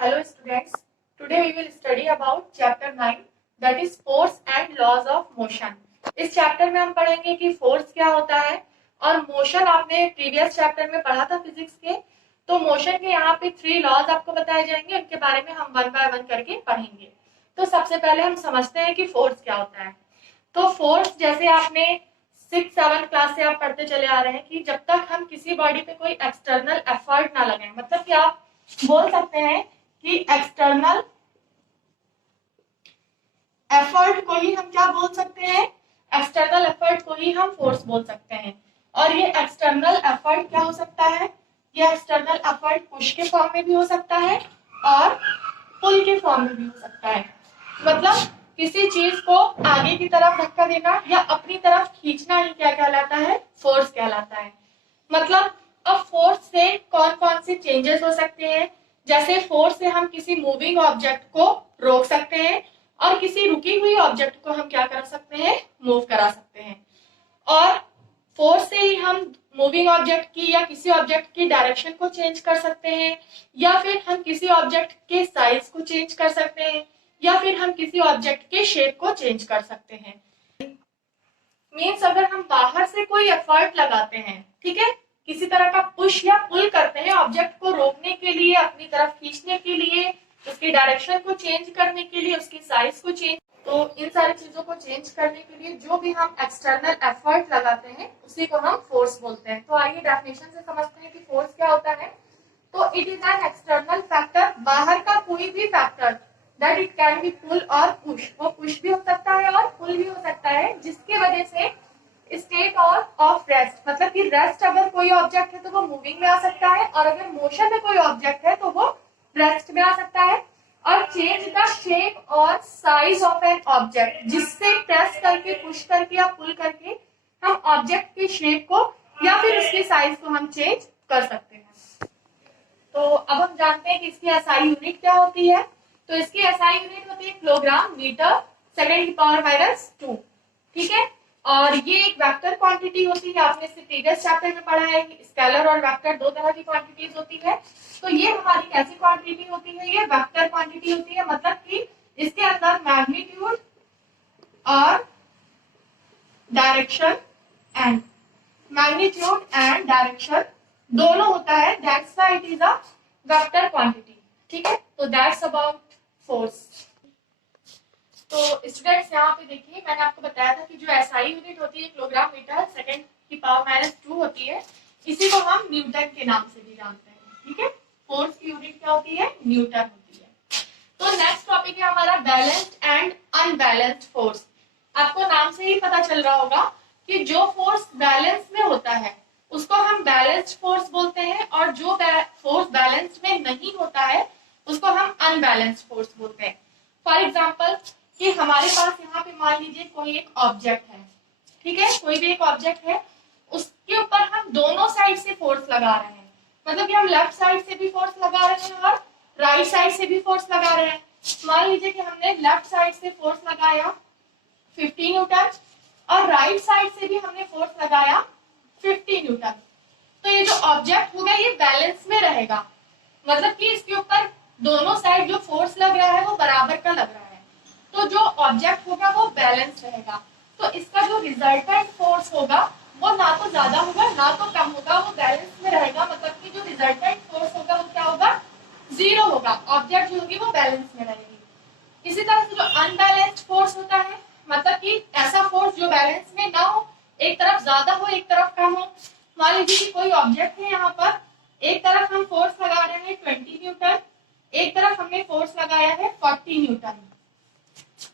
Hello students, today we will study about chapter 9 that is force and laws of motion. इस chapter में हम पढ़ेंगे कि force क्या होता है और मोशन आपने प्रीवियस चैप्टर में पढ़ा था फिजिक्स के। तो मोशन के यहाँ पे 3 लॉज आपको बताए जाएंगे, उनके बारे में हम वन बाय वन करके पढ़ेंगे। तो सबसे पहले हम समझते हैं कि फोर्स क्या होता है। तो फोर्स जैसे आपने 6-7 क्लास से आप पढ़ते चले आ रहे हैं कि जब तक हम किसी बॉडी पे कोई एक्सटर्नल एफर्ट ना लगाएं, मतलब कि आप बोल सकते हैं कि एक्सटर्नल एफर्ट को ही हम क्या बोल सकते हैं, एक्सटर्नल एफर्ट को ही हम फोर्स बोल सकते हैं। और ये एक्सटर्नल एफर्ट क्या हो सकता है, ये एक्सटर्नल एफर्ट पुश के फॉर्म में भी हो सकता है और पुल के फॉर्म में भी हो सकता है। मतलब किसी चीज को आगे की तरफ धक्का देना या अपनी तरफ खींचना ही क्या कहलाता है, फोर्स कहलाता है। मतलब अब फोर्स से कौन कौन से चेंजेस हो सकते हैं, जैसे फोर्स से हम किसी मूविंग ऑब्जेक्ट को रोक सकते हैं और किसी रुकी हुई ऑब्जेक्ट को हम क्या कर सकते हैं, मूव करा सकते हैं। और फोर्स से ही हम मूविंग ऑब्जेक्ट की या किसी ऑब्जेक्ट की डायरेक्शन को चेंज कर सकते हैं, या फिर हम किसी ऑब्जेक्ट के साइज को चेंज कर सकते हैं, या फिर हम किसी ऑब्जेक्ट के शेप को चेंज कर सकते हैं। मीन्स अगर हम बाहर से कोई एफर्ट लगाते हैं, ठीक है, किसी तरह का पुश या पुल करते हैं ऑब्जेक्ट को रोकने के लिए, अपनी तरफ खींचने के लिए, उसकी डायरेक्शन को चेंज करने के लिए, उसकी साइज को चेंज, तो इन सारी चीजों को चेंज करने के लिए जो भी हम एक्सटर्नल एफर्ट लगाते हैं उसी को हम फोर्स बोलते हैं। तो आइए डेफिनेशन से समझते हैं कि फोर्स क्या होता है। तो it is an external factor, बाहर का कोई भी factor that it can be pull और पुश, वो पुश भी हो सकता है और पुल भी हो सकता है, जिसके वजह से स्टेट ऑफ रेस्ट, मतलब कि रेस्ट अगर कोई ऑब्जेक्ट है तो वो मूविंग में आ सकता है, और अगर मोशन में कोई ऑब्जेक्ट है तो वो रेस्ट में आ सकता है। और चेंज द शेप और साइज ऑफ एन ऑब्जेक्ट, जिससे प्रेस करके, पुश करके या पुल करके हम ऑब्जेक्ट के शेप को या फिर उसके साइज को हम चेंज कर सकते हैं। तो अब हम जानते हैं कि इसकी एसआई यूनिट क्या होती है। तो इसकी एसआई यूनिट होती है किलोग्राम मीटर सेकेंड की पावर -2, ठीक है। और ये एक वेक्टर क्वांटिटी होती है, आपने इसे प्रीवियस चैप्टर में पढ़ा है कि स्केलर और वेक्टर दो तरह की क्वांटिटीज होती है। तो ये हमारी कैसी क्वांटिटी होती है, ये वेक्टर क्वांटिटी होती है, मतलब कि इसके अंदर मैग्नीट्यूड और डायरेक्शन एंड डायरेक्शन दोनों होता है, that's why it is a vector quantity, ठीक है। तो दैट्स अबाउट फोर्स। तो स्टूडेंट्स यहाँ पे देखिए, मैंने आपको बताया था कि जो एसआई यूनिट होती है किलोग्राम मीटर सेकेंड की पावर -2 होती है, इसी को हम न्यूटन के नाम से भी जानते हैं, ठीक है। फोर्स की यूनिट क्या होती है, न्यूटन होती है। तो नेक्स्ट टॉपिक है हमारा बैलेंस्ड एंड अनबैलेंस्ड फोर्स। आपको नाम से ही पता चल रहा होगा कि जो फोर्स बैलेंस में होता है उसको हम बैलेंस्ड फोर्स बोलते हैं, और जो फोर्स बैलेंस में नहीं होता है उसको हम अनबैलेंस्ड फोर्स बोलते हैं। फॉर एग्जाम्पल कि हमारे पास यहाँ पे मान लीजिए कोई एक ऑब्जेक्ट है, ठीक है, कोई भी एक ऑब्जेक्ट है, उसके ऊपर हम दोनों साइड से फोर्स लगा रहे हैं, मतलब कि हम लेफ्ट साइड से भी फोर्स लगा रहे हैं और राइट साइड से भी फोर्स लगा रहे हैं। मान लीजिए कि हमने लेफ्ट साइड से फोर्स लगाया 50 न्यूटन और राइट साइड से भी हमने फोर्स लगाया 50 न्यूटन। तो ये जो ऑब्जेक्ट होगा ये बैलेंस में रहेगा, मतलब कि इसके ऊपर दोनों साइड जो फोर्स लग रहा है वो बराबर का लग रहा है, तो जो ऑब्जेक्ट होगा वो बैलेंस रहेगा। तो इसका जो रिजल्टेंट फोर्स होगा वो ना तो ज्यादा होगा ना तो कम होगा, वो बैलेंस में रहेगा, मतलब कि जो रिजल्टेंट फोर्स होगा वो क्या होगा, 0 होगा, ऑब्जेक्ट जो होगी वो बैलेंस में रहेगी। इसी तरह से जो अनबैलेंस्ड फोर्स होता है, मतलब कि ऐसा फोर्स जो बैलेंस में ना हो, एक तरफ ज्यादा हो एक तरफ कम हो। मान लीजिए कि कोई ऑब्जेक्ट है, यहाँ पर एक तरफ हम फोर्स लगा रहे हैं 20 न्यूटन, एक तरफ हमने फोर्स लगाया है 40 न्यूटन।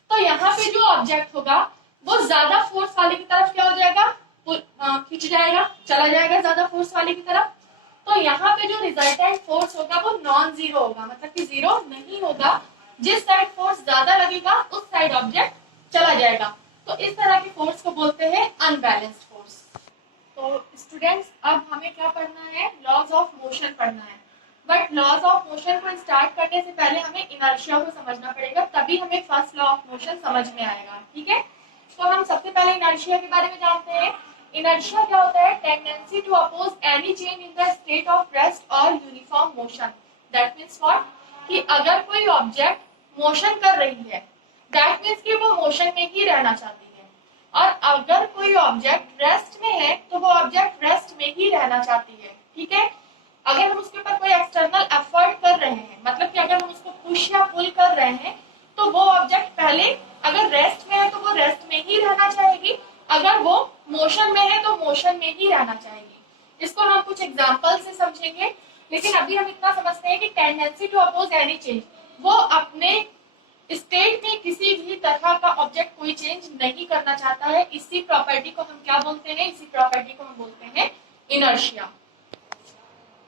तो यहाँ पे जो ऑब्जेक्ट होगा वो ज्यादा फोर्स वाले की तरफ क्या हो जाएगा, खींच जाएगा, चला जाएगा ज्यादा फोर्स वाले की तरफ। तो यहाँ पे जो रिजल्टेंट फोर्स होगा वो नॉन जीरो होगा, मतलब कि जीरो नहीं होगा, जिस साइड फोर्स ज्यादा लगेगा उस साइड ऑब्जेक्ट चला जाएगा। तो इस तरह की फोर्स को बोलते हैं अनबैलेंस्ड फोर्स। तो स्टूडेंट्स अब हमें क्या पढ़ना है, लॉज ऑफ मोशन पढ़ना है। बट लॉज ऑफ मोशन को स्टार्ट करने से पहले हमें इनर्शिया को समझना पड़ेगा, तभी हमें फर्स्ट लॉ ऑफ मोशन समझ में आएगा, ठीक है। तो हम सबसे पहले इनर्शिया के बारे में जानते हैं। इनर्शिया क्या होता है, tendency to oppose any change in the state of rest और uniform motion. That means what, कि अगर कोई ऑब्जेक्ट मोशन कर रही है दैट मीन्स कि वो मोशन में ही रहना चाहती है, और अगर कोई ऑब्जेक्ट रेस्ट में है तो वो ऑब्जेक्ट रेस्ट में ही रहना चाहती है। ठीक है, अगर हम उसके ऊपर कोई एक्सटर्नल एफर्ट कर रहे हैं, मतलब कि अगर हम उसको पुश या पुल कर रहे हैं, तो वो ऑब्जेक्ट पहले अगर रेस्ट में है तो वो रेस्ट में ही रहना चाहेगी, अगर वो मोशन में है तो मोशन में ही रहना चाहेगी। इसको हम कुछ एग्जांपल से समझेंगे, लेकिन अभी हम इतना समझते हैं कि tendency to oppose any change, वो अपने स्टेट में किसी भी तरह का ऑब्जेक्ट कोई चेंज नहीं करना चाहता है। इसी प्रॉपर्टी को हम क्या बोलते हैं? इसी प्रॉपर्टी को हम बोलते हैं इनर्शिया।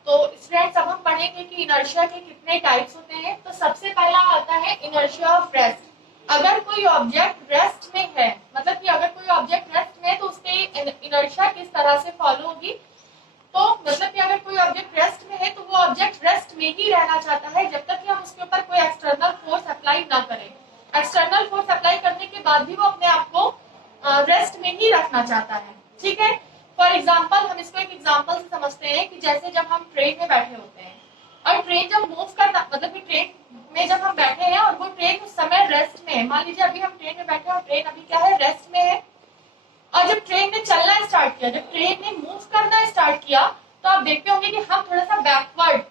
तो स्टूडेंट्स अब हम पढ़ेंगे कि इनर्शिया के कितने टाइप्स होते हैं। तो सबसे पहला आता है इनर्शिया ऑफ रेस्ट। अगर कोई ऑब्जेक्ट रेस्ट में है, मतलब कि अगर कोई ऑब्जेक्ट रेस्ट में है तो उसके इनर्शिया किस तरह से फॉलो होगी? तो मतलब कि अगर कोई ऑब्जेक्ट रेस्ट में है तो वो ऑब्जेक्ट रेस्ट में ही रहना चाहता है जब तक कि हम उसके ऊपर कोई एक्सटर्नल फोर्स अप्लाई ना करें। एक्सटर्नल फोर्स अप्लाई करने के बाद भी वो अपने आप को रेस्ट में ही रखना चाहता है। ठीक है, फॉर एग्जाम्पल हम इसको एक एग्जाम्पल से समझते हैं कि जैसे जब हम ट्रेन में बैठे होते हैं और ट्रेन जब मूव करना, मतलब कि ट्रेन में जब हम बैठे हैं और वो ट्रेन उस समय रेस्ट में है, मान लीजिए अभी हम ट्रेन में बैठे हैं और ट्रेन अभी क्या है? रेस्ट में है। और जब ट्रेन ने चलना स्टार्ट किया, जब ट्रेन ने मूव करना स्टार्ट किया, तो आप देखते होंगे कि हम थोड़ा सा बैकवर्ड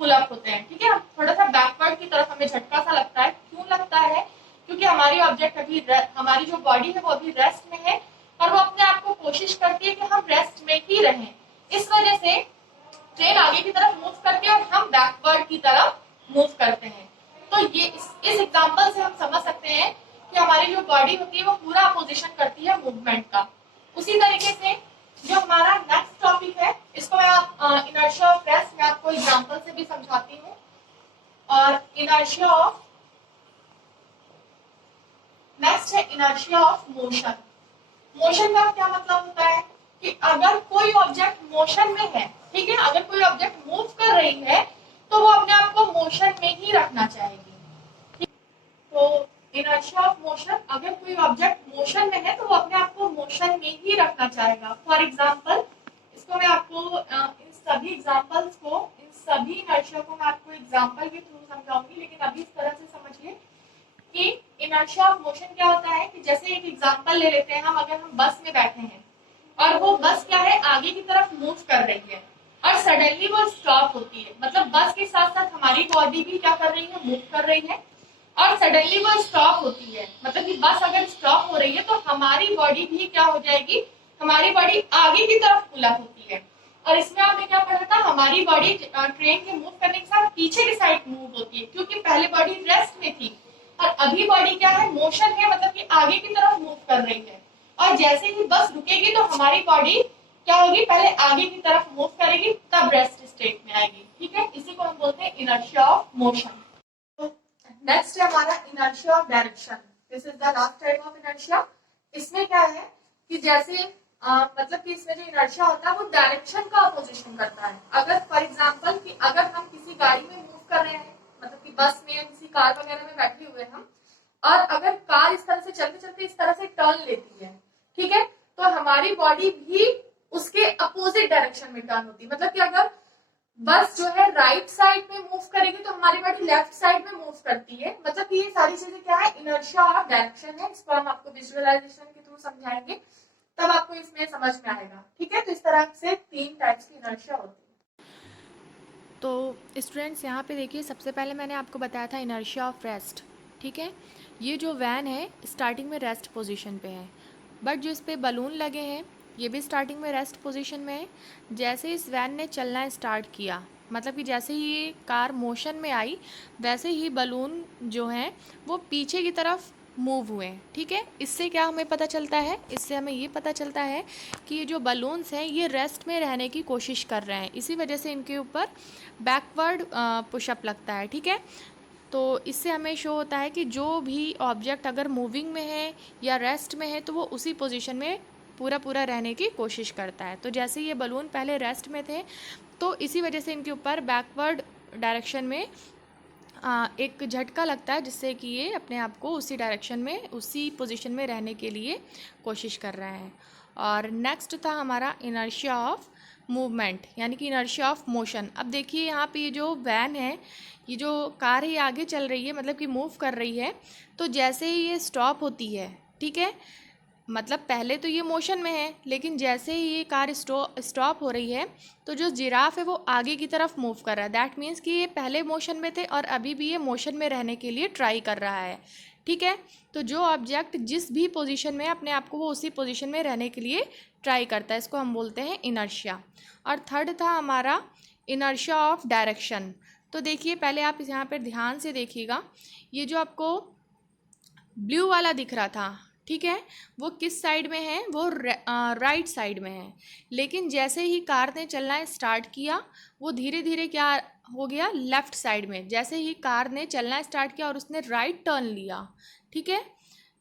पुल अप होते हैं। ठीक है, हम थोड़ा सा बैकवर्ड की तरफ हमें झटका सा लगता है। क्यों लगता है? क्योंकि हमारी ऑब्जेक्ट अभी, हमारी जो बॉडी है वो अभी रेस्ट में है और वो अपने आप को कोशिश करती है कि हम रेस्ट में ही रहें। इस वजह से ट्रेन आगे की तरफ मूव करती है और हम बैकवर्ड की तरफ मूव करते हैं। तो ये इस एग्जांपल से हम समझ सकते हैं कि हमारी जो बॉडी होती है वो पूरा अपोजिशन करती है मूवमेंट का। उसी तरीके से जो हमारा नेक्स्ट टॉपिक है, इसको मैं इनर्शिया ऑफ रेस्ट मैं आपको एग्जांपल से भी समझाती हूँ। और इनर्शिया ऑफ नेक्स्ट है इनर्शिया ऑफ मोशन। मोशन का क्या मतलब होता है कि अगर कोई ऑब्जेक्ट मोशन में है, ठीक है, अगर कोई ऑब्जेक्ट मूव कर रही है तो वो अपने आप को मोशन में ही रखना चाहेगी। तो इनर्शिया ऑफ मोशन, अगर कोई ऑब्जेक्ट मोशन में है तो वो अपने आप को मोशन में ही रखना चाहेगा। फॉर एग्जाम्पल, इसको मैं आपको इन सभी एग्जाम्पल्स को, इन सभी इनर्शिया को मैं आपको एग्जाम्पल के थ्रू समझाऊंगी, लेकिन अभी इस तरह से समझिए कि इनर्शिया ऑफ मोशन क्या होता है। कि जैसे एक एग्जाम्पल ले लेते हैं हम, अगर हम बस में बैठे हैं और वो बस क्या है? आगे की तरफ मूव कर रही है और सडनली वो स्टॉप होती है, मतलब बस के साथ साथ हमारी बॉडी भी क्या कर रही है? मूव कर रही है और सडनली वो स्टॉप होती है, मतलब कि बस अगर स्टॉप हो रही है तो हमारी बॉडी भी क्या हो जाएगी? हमारी बॉडी आगे की तरफ पुल अप होती है। और इसमें आपने क्या पढ़ा था? हमारी बॉडी ट्रेन के मूव करने के साथ पीछे की साइड मूव होती है, क्योंकि पहले बॉडी रेस्ट में थी और अभी बॉडी क्या है? मोशन है, मतलब कि आगे की तरफ मूव कर रही है। और जैसे ही बस रुकेगी तो हमारी बॉडी क्या होगी? पहले आगे की तरफ मूव करेगी, तब रेस्ट स्टेट में आएगी। ठीक है, इसी को हम बोलते हैं इनर्शिया ऑफ मोशन। नेक्स्ट है हमारा inertia of direction. This is the last type of inertia. इसमें क्या है कि जैसे मतलब कि इसमें जो इनर्शिया होता है वो डायरेक्शन का अपोजिशन करता है। अगर फॉर एग्जांपल कि अगर हम किसी गाड़ी में मूव कर रहे हैं, मतलब कि बस में या किसी कार वगैरह में बैठे हुए हम, और अगर कार इस तरह से चलते चलते इस तरह से टर्न लेती है, ठीक है, तो हमारी बॉडी भी उसके अपोजिट डायरेक्शन में टर्न होती है। मतलब कि अगर बस जो है राइट साइड में मूव करेगी तो हमारी बॉडी लेफ्ट साइड में मूव करती है। मतलब कि ये सारी चीजें क्या है? इनर्शिया ऑफ डायरेक्शन है। इसको हम आपको विजुअलाइजेशन के थ्रू समझाएंगे, तब आपको इसमें समझ में आएगा। ठीक है, तो इस तरह से 3 टाइप्स की इनर्शिया होती है। तो स्टूडेंट्स यहाँ पे देखिए, सबसे पहले मैंने आपको बताया था इनर्शिया ऑफ रेस्ट। ठीक है, ये जो वैन है स्टार्टिंग में रेस्ट पोजीशन पे है, बट जो इस पे बलून लगे हैं ये भी स्टार्टिंग में रेस्ट पोजीशन में है। जैसे इस वैन ने चलना स्टार्ट किया, मतलब कि जैसे ही ये कार मोशन में आई, वैसे ही बलून जो हैं वो पीछे की तरफ मूव हुए। ठीक है, इससे क्या हमें पता चलता है? इससे हमें ये पता चलता है कि ये जो बलून्स हैं ये रेस्ट में रहने की कोशिश कर रहे हैं, इसी वजह से इनके ऊपर बैकवर्ड पुशअप लगता है। ठीक है, तो इससे हमें शो होता है कि जो भी ऑब्जेक्ट अगर मूविंग में है या रेस्ट में है तो वो उसी पोजीशन में पूरा रहने की कोशिश करता है। तो जैसे ये बलून पहले रेस्ट में थे तो इसी वजह से इनके ऊपर बैकवर्ड डायरेक्शन में एक झटका लगता है, जिससे कि ये अपने आप को उसी डायरेक्शन में, उसी पोजीशन में रहने के लिए कोशिश कर रहे हैं। और नेक्स्ट था हमारा इनर्शिया ऑफ मूवमेंट यानी कि इनर्शिया ऑफ मोशन। अब देखिए यहाँ पे ये जो वैन है, ये जो कार है, ये आगे चल रही है, मतलब कि मूव कर रही है। तो जैसे ही ये स्टॉप होती है, ठीक है, मतलब पहले तो ये मोशन में है, लेकिन जैसे ही ये कार स्टॉप हो रही है तो जो जिराफ है वो आगे की तरफ मूव कर रहा है। दैट मीन्स कि ये पहले मोशन में थे और अभी भी ये मोशन में रहने के लिए ट्राई कर रहा है, ठीक है। तो जो ऑब्जेक्ट जिस भी पोजीशन में अपने आप को, वो उसी पोजीशन में रहने के लिए ट्राई करता है, इसको हम बोलते हैं इनर्शिया। और थर्ड था हमारा इनर्शिया ऑफ डायरेक्शन। तो देखिए पहले आप यहाँ पर ध्यान से देखिएगा, ये जो आपको ब्लू वाला दिख रहा था, ठीक है, वो किस साइड में है, वो राइट साइड में है। लेकिन जैसे ही कार ने चलना स्टार्ट किया, वो धीरे धीरे क्या हो गया, लेफ़्ट साइड में। जैसे ही कार ने चलना स्टार्ट किया और उसने राइट टर्न लिया, ठीक है,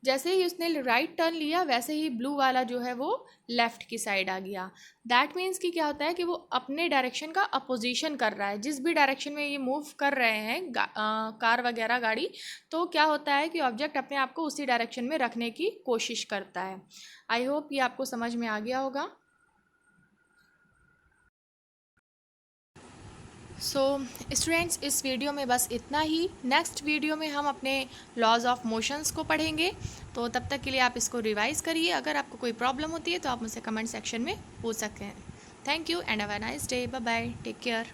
जैसे ही उसने राइट टर्न लिया वैसे ही ब्लू वाला जो है वो लेफ़्ट की साइड आ गया। दैट मीन्स कि क्या होता है कि वो अपने डायरेक्शन का अपोजिशन कर रहा है। जिस भी डायरेक्शन में ये मूव कर रहे हैं कार वगैरह गाड़ी, तो क्या होता है कि ऑब्जेक्ट अपने आप को उसी डायरेक्शन में रखने की कोशिश करता है। आई होप ये आपको समझ में आ गया होगा। सो स्टूडेंट्स, इस वीडियो में बस इतना ही। नेक्स्ट वीडियो में हम अपने लॉज ऑफ मोशंस को पढ़ेंगे, तो तब तक के लिए आप इसको रिवाइज करिए। अगर आपको कोई प्रॉब्लम होती है तो आप मुझसे कमेंट सेक्शन में पूछ सकते हैं। Thank you and have a nice day. Bye bye, take care.